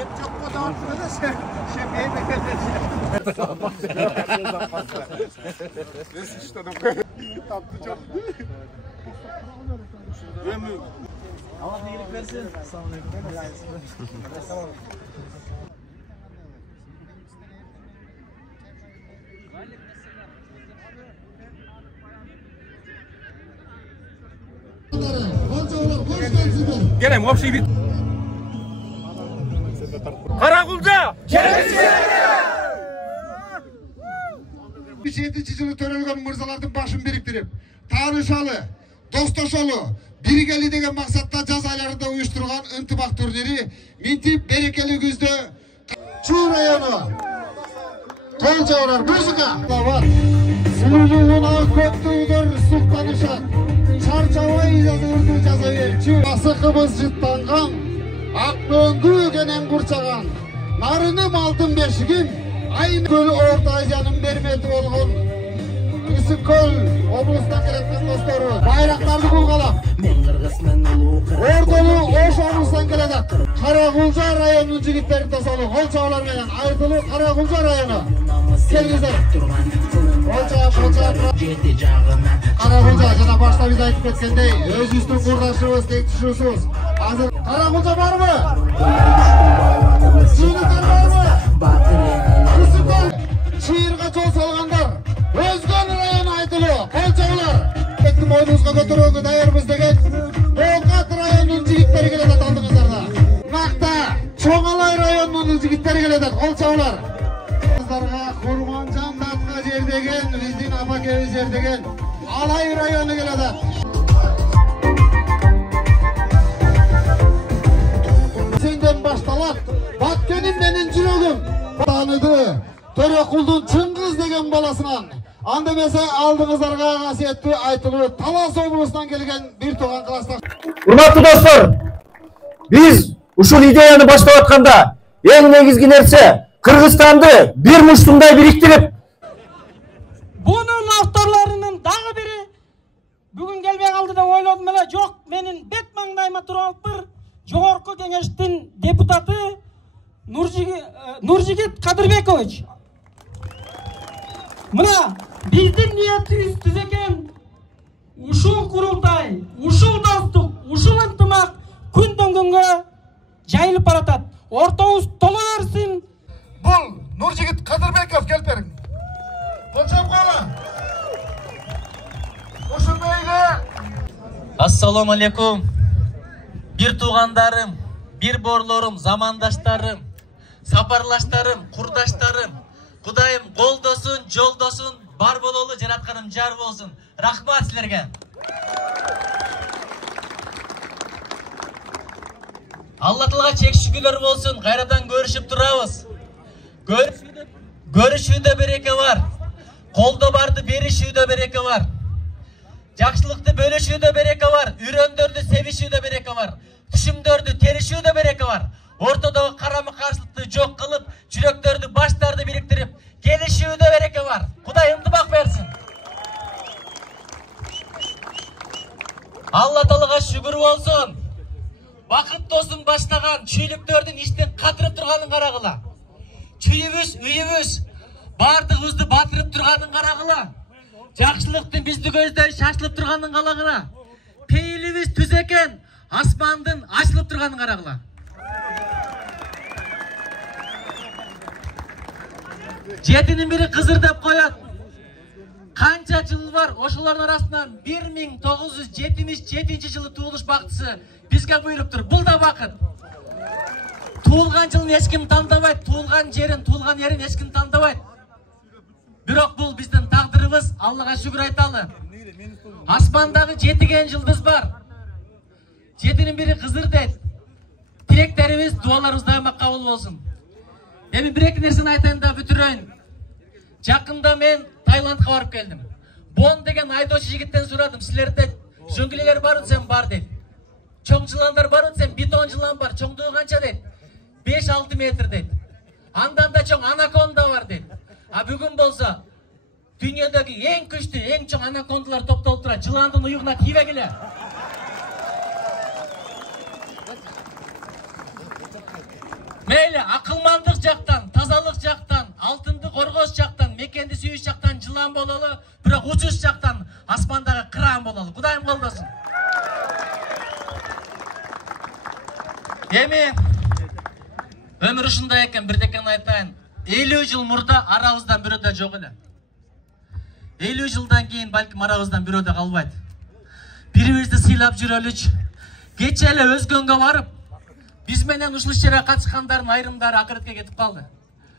Şef çok mu dağıtmıyor da şef iyi mi? Tatlı çok. Allah iyilik versin. Sağ olun. Gelin общий bit. Karakulca. Biz 7. yılı törelgen mırzalardan başın biriktirip, tanışalı, dostoşalı, birigeli degen maksatla jaz aylarında uyuşturgan ıntımak turniri Mintip Berekeli Güzdü Çuğ rayonu Kolca orar müzika var. Suyluğuna köktüğüdür sultanışan Çarçavay yazırdı jazaverçi Asıkımız jıttangan Akmöngü genen kurçagan Narınım altın beşigim Ayın Göl Orta Asya'nın bermeti olgun Isyk-Kol oblustan keletken dostları bayraklardı bulgalap Ortalı Oş oblustan keledak Karakulca rayonunun jigitleri tasalı Kolçaolar menen Aytılı Karakulca rayonu Kelgizler Karakulca jana başta biz aytıp ketkendey öz üstün kurdaşыбыз tектишүүсүбүз азыр Karakulca barбы? Çiğlikler barбы? Isyk-Kol Çiğirge жол салгандар Özgön rayonu Aytılı Kolçaolar Ektim oyunuzga götürүүгө daýarбыз деген Болкат rayonunun jigitleri келет алдыңыздарда Макта Чоңалай rayonunun jigitleri келет Kolçaolar Kızlarga Kurmancan Datka жердеген биздин апакебиз жердеген Alay rayonu келет Senden baştalak Batkenim benim жүрөгüm Tanıdı Törekulдун Чыңгыз деген баласынан Анда эмесе алдыңыздарга касиеттүү Айтылуу Талас облусунан келген бир тууган классташ. Урматтуу достор, биз ушул идеяны баштап атканда эң негизги нерсе Кыргызстанды бир муштундай бириктирип, Bunun авторларынын дагы бири бүгүн келбей калды деп ойлодум эле. Жок, менин бет маңдайыма туруп алыптыр. Жогорку кеңештин депутаты Нуржигит Кадырбекович. Мына биздин ниетибиз түз экен. Ушул курултай, ушул достук, ушул ынтымак күндөн күнгө жайылып баратат. Ортобуз толо берсин. Бул Нуржигит Кадырбеков келип бериң. Болчом кола. Ушундайга Ассаламу алейкум. Бир туугандарым, бир борлорум, замандаштарым, сапарлаштарым, курдаштарым, Кудайым колдосун, жолдосун, бар бололу, жаратканым жар болсун. Рахмат силерге. Алла Таалага чек шүгүлөр болсун. Кайрадан көрүшүп турабыз. Көрүшүүдө береке бар. Колдо барды беришүүдө береке бар. Жакшылыкты бөлүшүүдө береке бар. Үйрөндөрдү себишүүдө береке бар. Түшүмдөрдү теришүүдө береке бар. Ортодогу карама-каршылыкты жок кылып, жүрөктөрдү, баштарды бириктирип, келишүүдө береке бар. Кудай ынтымак берсин. Алла Таалага шүгүр болсун. Бакыт досун баштаган чүйлүктөрдүн иштен катырып турганын карагыла. Чүйүбүз, үйүбүз бардыгыбызды батырып турганын карагыла. Жакшылыктын бизди көздөй шашылып турганын карагыла. Пейилибиз түз экен, асмандын ачылып турганын карагыла. Жетинин бири кызыр деп коет. Канча жыл бар, ошолордун арасынан 1977 жылы бактысы бизге буйруптур. Бул да бакыт. Туулган жылын эч ким тандабайт, туулган жерин, туулган эрин эч ким тандабайт. Бирок бул биздин тагдырыбыз, Аллага шүгүр айталы. Асмандагы 7 жылдыз бар. Жетинин бири кызыр дейт. Тилектерибиз, дуаларыбыз дайыма кабыл болсун. Эми бир-эки нерсени айтайын да бүтүрөйүн. Жакында мен Таиландка барып келдим. Бон деген айдоочу жигиттен сурадым. Силерде жөңгүлөлөр барбы десем бар дейт. Чоң жыландар барбы десем бетон жылан бар. Чоңдугу канча дейт? 5-6 метр дейт. Андан да чоң анаконда бар дейт. А бүгүн болсо дүйнөдөгү эң күчтүү, эң чоң анакондалар топтолуп турат. Жыландын уюгуна тийбегиле. Мейле, Эми өмір ушундай экен, бирдекен айтайын. 50 жыл мурда арабыздан бирөө да жок эле. 50 жылдан кийин балким арабыздан бирөө да калбайт. Бирибизди сыйлап жүрөлүчү. Кече эле өзгөнгө барып, биз менен ушул иштерге катышкандардын айрымдары акыретке кетип калды.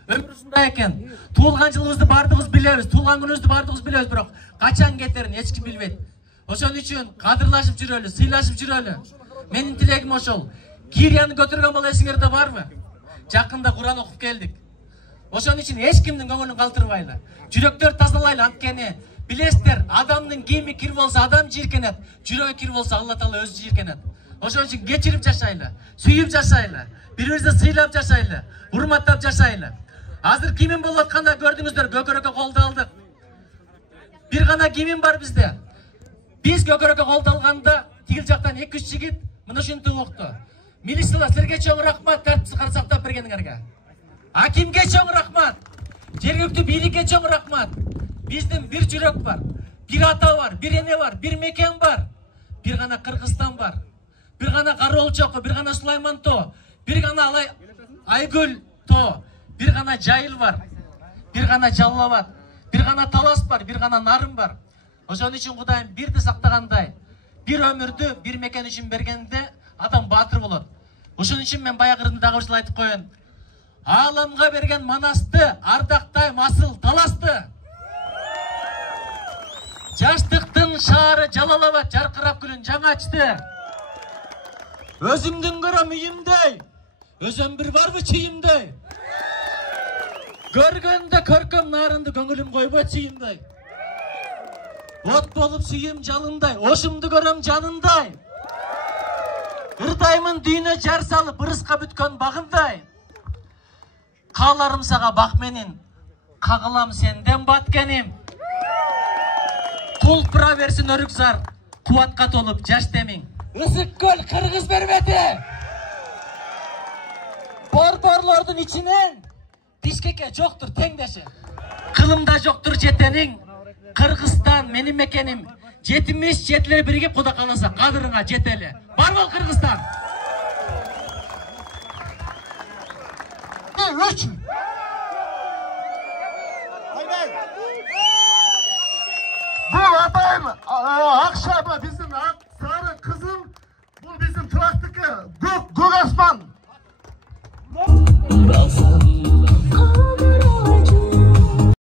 Өмүр ушундай экен. Туулган жылыбызды бардыгыбыз билебиз, туулган күнүбүздү бардыгыбыз билебиз, бирок качан кетерин эч ким билбейт. Ошон үчүн кадырлашып жүрөлү, сыйлашып жүрөлү. Менин тилегим ошол. Кирияны көтөргөн бала эсиңерде барбы? Жакында Куран окуп келдик. Ошон үчүн эч кимдин көңүлүн калтырбайлы. Жүрөктөр тазалайлы, анткени билесиздер, адамдын кийими кир болсо адам жийиркенет, жүрөгү кир болсо Алла Таала өзү жийиркенет. Ошон үчүн кечирип жашайлы, сүйүп жашайлы, бири-бирибизди сыйлап жашайлы, урматтап жашайлы. Азыр кимин болуп атканда көрдүңүздөр, көкөрөккө колду алдык. Бир гана кимин бар бизде. Биз көкөрөккө колду алганда тигил жактан 2-3 жигит мына ушинтип укту. Милициялар силерге чоң рахмат, тартипсиз карсактап бергениңерге. Акимге чоң рахмат, жергиликтүү бийликке чоң рахмат. Биздин бир жүрөк бар, бир ата бар, бир эне бар, бир мекен бар. Бир гана Кыргызстан бар. Бир гана Кароол чоку, бир гана Сулайман тоо, бир гана Айгөл тоо, бир гана Жайыл бар, бир гана Жалал Абад, бир гана Талас бар, бир гана Нарын бар. Ошон үчүн Кудайым бирди сактагандай, бир өмүрдү бир мекен үчүн бергенде адам баатыр болот. Ошон үчүн мен баягырында дагы ушул айтып коеюн. Ааламга берген манасты, ардактайм асыл Таласты. Жаштыктын шаары Жалал Абад жаркырап күнүн жаңа ачты. Өзүмдүн көрөм үйүмдөй, өзөм бир барбы чүйүмдөй. Көргөндө көркөм нарынды көңүлүм койбойт сүйүмдөй. От болуп сүйүм жалындай, ошумду көрөм жанындай. Ырдаймын дүйнө жар салып, ырыска бүткөн багындай. Кааларым сага бак менин, кагылам сенден баткеним. Кулпура берсин өрүк зар, кубатка толуп жаш демиң. Ысык көл Кыргыз бербети. Борборлордун ичинен Бишкекке жоктур теңдеши. Кылымда жоктур жетениң. Кыргызстан менин мекеним. Жетимиш жетилер биригип Кудай кааласа кадырыңа жетели. Бар бол Кыргызстан. Бұл атайын ақша, біздің сары қызыл, бұл біздің тұрақтыкі, көк аспан.